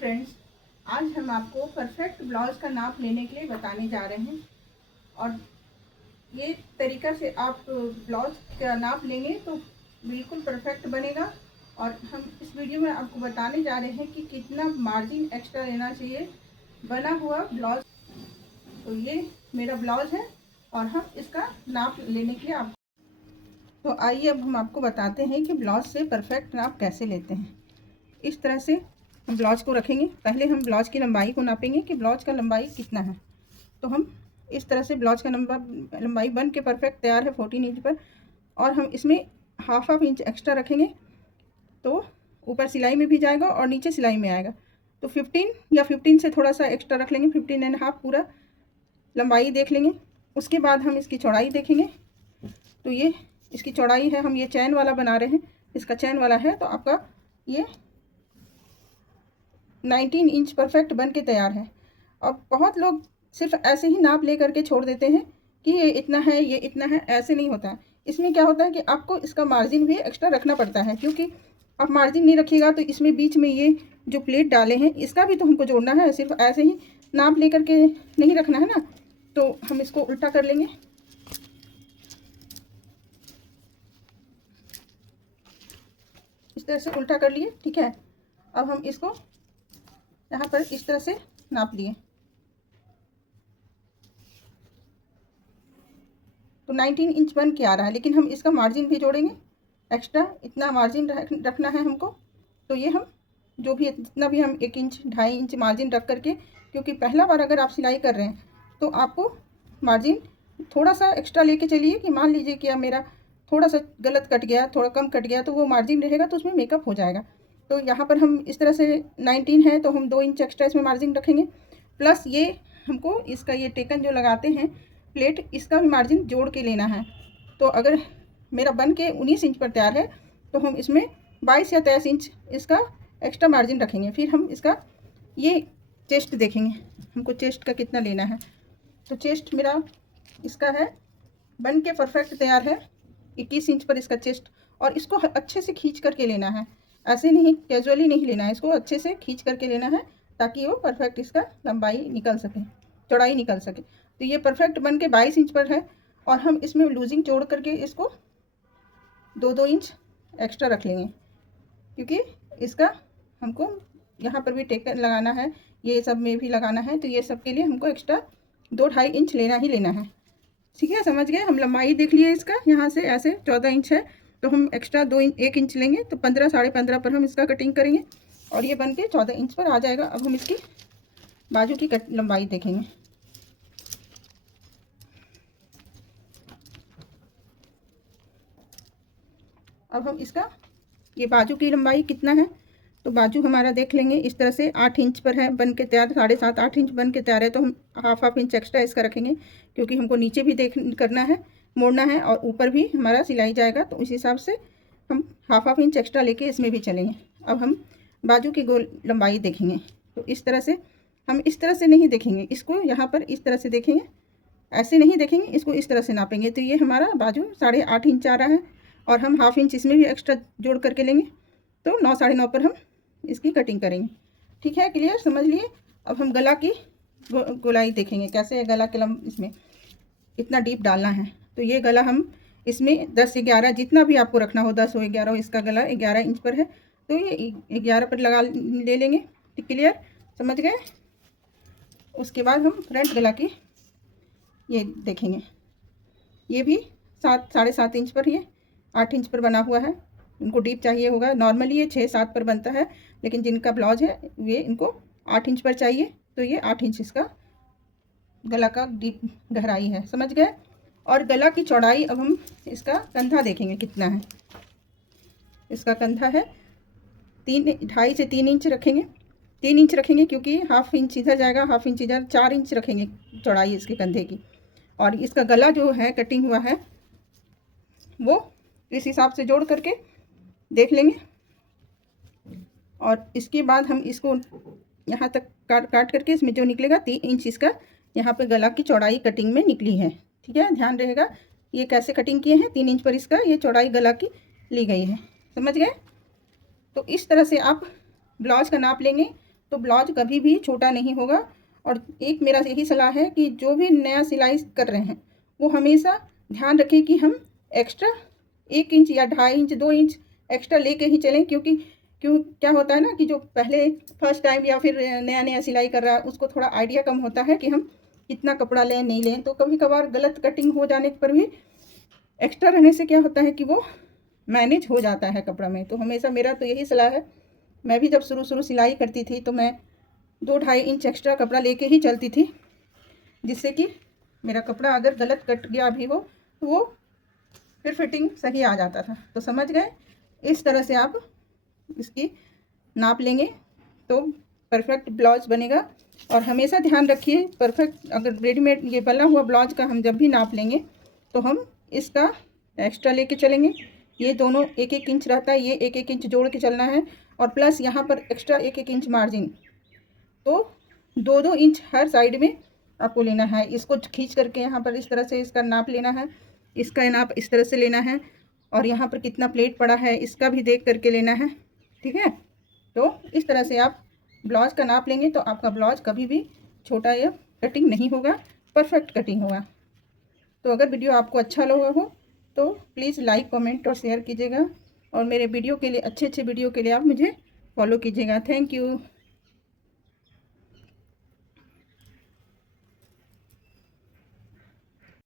Friends, आज हम आपको परफेक्ट ब्लाउज का नाप लेने के लिए बताने जा रहे हैं। और ये तरीका से आप ब्लाउज का नाप लेंगे तो बिल्कुल परफेक्ट बनेगा। और हम इस वीडियो में आपको बताने जा रहे हैं कि कितना मार्जिन एक्स्ट्रा लेना चाहिए बना हुआ ब्लाउज। तो ये मेरा ब्लाउज है और हम इसका नाप लेने के लिए आप तो आइए अब हम आपको बताते हैं कि ब्लाउज से परफेक्ट नाप कैसे लेते हैं। इस तरह से हम ब्लाउज को रखेंगे। पहले हम ब्लाउज की लंबाई को नापेंगे कि ब्लाउज का लंबाई कितना है। तो हम इस तरह से ब्लाउज का लंबाई बन के परफेक्ट तैयार है 14 इंच पर, और हम इसमें हाफ इंच एक्स्ट्रा रखेंगे तो ऊपर सिलाई में भी जाएगा और नीचे सिलाई में आएगा। तो 15 या 15 से थोड़ा सा एक्स्ट्रा रख लेंगे, 15.5 पूरा लंबाई देख लेंगे। उसके बाद हम इसकी चौड़ाई देखेंगे। तो ये इसकी चौड़ाई है, हम ये चैन वाला बना रहे हैं, इसका चैन वाला है, तो आपका ये 19 इंच परफेक्ट बन के तैयार है। अब बहुत लोग सिर्फ ऐसे ही नाप ले करके छोड़ देते हैं कि ये इतना है, ये इतना है। ऐसे नहीं होता है। इसमें क्या होता है कि आपको इसका मार्जिन भी एक्स्ट्रा रखना पड़ता है, क्योंकि आप मार्जिन नहीं रखिएगा तो इसमें बीच में ये जो प्लेट डाले हैं इसका भी तो हमको जोड़ना है। सिर्फ ऐसे ही नाप ले करके नहीं रखना है ना। तो हम इसको उल्टा कर लेंगे। इस तरह से उल्टा कर लिए, ठीक है। अब हम इसको यहाँ पर इस तरह से नाप लिए। तो 19 इंच बन के आ रहा है, लेकिन हम इसका मार्जिन भी जोड़ेंगे एक्स्ट्रा। इतना मार्जिन रखना है हमको। तो ये हम जो भी जितना भी हम 1 इंच 2.5 इंच मार्जिन रख करके, क्योंकि पहला बार अगर आप सिलाई कर रहे हैं तो आपको मार्जिन थोड़ा सा एक्स्ट्रा लेके चलिए। कि मान लीजिए कि अब मेरा थोड़ा सा गलत कट गया, थोड़ा कम कट गया, तो वो मार्जिन रहेगा तो उसमें मेकअप हो जाएगा। तो यहाँ पर हम इस तरह से 19 है तो हम 2 इंच एक्स्ट्रा इसमें मार्जिन रखेंगे। प्लस ये हमको इसका ये टेकन जो लगाते हैं प्लेट, इसका भी मार्जिन जोड़ के लेना है। तो अगर मेरा बन के 19 इंच पर तैयार है तो हम इसमें 22 या 23 इंच इसका एक्स्ट्रा मार्जिन रखेंगे। फिर हम इसका ये चेस्ट देखेंगे, हमको चेस्ट का कितना लेना है। तो चेस्ट मेरा इसका है बन के परफेक्ट तैयार है 21 इंच पर इसका चेस्ट। और इसको अच्छे से खींच करके लेना है, ऐसे नहीं कैजुअली नहीं लेना है, इसको अच्छे से खींच करके लेना है ताकि वो परफेक्ट इसका लंबाई निकल सके, चौड़ाई निकल सके। तो ये परफेक्ट बन के 22 इंच पर है। और हम इसमें लूजिंग जोड़ करके इसको 2-2 इंच एक्स्ट्रा रख लेंगे, क्योंकि इसका हमको यहाँ पर भी टेकन लगाना है, ये सब में भी लगाना है। तो ये सब के लिए हमको एक्स्ट्रा 2-2.5 इंच लेना ही लेना है, ठीक है। समझ गए। हम लंबाई देख लिए इसका, यहाँ से ऐसे 14 इंच है तो हम एक्स्ट्रा 1 इंच लेंगे। तो 15 साढ़े 15 पर हम इसका कटिंग करेंगे और ये बन के 14 इंच पर आ जाएगा। अब हम इसकी बाजू की लंबाई देखेंगे। अब हम इसका ये बाजू की लंबाई कितना है, तो बाजू हमारा देख लेंगे। इस तरह से 8 इंच पर है बन के तैयार, 7.5-8 इंच बन के तैयार है। तो हम हाफ इंच एक्स्ट्रा इसका रखेंगे, क्योंकि हमको नीचे भी करना है, मोड़ना है, और ऊपर भी हमारा सिलाई जाएगा। तो उस हिसाब से हम हाफ इंच एक्स्ट्रा लेके इसमें भी चलेंगे। अब हम बाजू की गोल लंबाई देखेंगे। तो इस तरह से हम इस तरह से नहीं देखेंगे, इसको यहाँ पर इस तरह से देखेंगे, ऐसे नहीं देखेंगे, इसको इस तरह से नापेंगे। तो ये हमारा बाजू 8.5 इंच आ रहा है और हम हाफ इंच इसमें भी एक्स्ट्रा जोड़ करके लेंगे। तो 9 साढ़े 9 पर हम इसकी कटिंग करेंगे, ठीक है। क्लियर, समझ लिए। अब हम गला की गोलाई देखेंगे, कैसे है गला के इसमें इतना डीप डालना है। तो ये गला हम इसमें 10-11 जितना भी आपको रखना हो, 10 हो 11 हो, इसका गला 11 इंच पर है तो ये 11 पर ले लेंगे। क्लियर, समझ गए। उसके बाद हम फ्रंट गला की ये देखेंगे, ये भी 7-7.5 इंच पर, ये 8 इंच पर बना हुआ है। उनको डीप चाहिए होगा, नॉर्मली ये 6-7 पर बनता है, लेकिन जिनका ब्लाउज है ये इनको 8 इंच पर चाहिए। तो ये 8 इंच इसका गला का डीप गहराई है, समझ गए। और गला की चौड़ाई, अब हम इसका कंधा देखेंगे कितना है। इसका कंधा है 2.5 से 3 इंच रखेंगे। 3 इंच रखेंगे क्योंकि हाफ इंच इधर जाएगा, हाफ इंच इधर, 4 इंच रखेंगे चौड़ाई इसके कंधे की। और इसका गला जो है कटिंग हुआ है वो इस हिसाब से जोड़ करके देख लेंगे। और इसके बाद हम इसको यहाँ तक काट करके इसमें जो निकलेगा 3 इंच इसका यहाँ पे गला की चौड़ाई कटिंग में निकली है, ठीक है। ध्यान रहेगा ये कैसे कटिंग किए हैं, 3 इंच पर इसका ये चौड़ाई गला की ली गई है, समझ गए। तो इस तरह से आप ब्लाउज का नाप लेंगे तो ब्लाउज कभी भी छोटा नहीं होगा। और एक मेरा यही सलाह है कि जो भी नया सिलाई कर रहे हैं वो हमेशा ध्यान रखें कि हम एक्स्ट्रा 1 इंच या 2.5 इंच 2 इंच एक्स्ट्रा लेके ही चलें, क्योंकि क्या होता है ना कि जो पहले फर्स्ट टाइम या फिर नया नया सिलाई कर रहा है उसको थोड़ा आइडिया कम होता है कि हम कितना कपड़ा लें नहीं लें, तो कभी कभार गलत कटिंग हो जाने पर भी एक्स्ट्रा रहने से क्या होता है कि वो मैनेज हो जाता है कपड़ा में। तो हमेशा मेरा तो यही सलाह है, मैं भी जब शुरू शुरू सिलाई करती थी तो मैं 2-2.5 इंच एक्स्ट्रा कपड़ा लेके ही चलती थी, जिससे कि मेरा कपड़ा अगर गलत कट गया भी हो तो वो फिर फिटिंग सही आ जाता था। तो समझ गए, इस तरह से आप इसकी नाप लेंगे तो परफेक्ट ब्लाउज बनेगा। और हमेशा ध्यान रखिए परफेक्ट, अगर रेडीमेड ये बना हुआ ब्लाउज का हम जब भी नाप लेंगे तो हम इसका एक्स्ट्रा लेके चलेंगे। ये दोनों 1-1 इंच रहता है, ये 1-1 इंच जोड़ के चलना है, और प्लस यहाँ पर एक्स्ट्रा 1-1 इंच मार्जिन, तो 2-2 इंच हर साइड में आपको लेना है। इसको खींच करके यहाँ पर इस तरह से इसका नाप लेना है, इसका नाप इस तरह से लेना है, और यहाँ पर कितना प्लेट पड़ा है इसका भी देख करके लेना है, ठीक है। तो इस तरह से आप ब्लाउज का नाप लेंगे तो आपका ब्लाउज कभी भी छोटा या कटिंग नहीं होगा, परफेक्ट कटिंग होगा। तो अगर वीडियो आपको अच्छा लगा हो तो प्लीज़ लाइक कमेंट और शेयर कीजिएगा, और मेरे वीडियो के लिए अच्छे वीडियो के लिए आप मुझे फॉलो कीजिएगा। Thank you.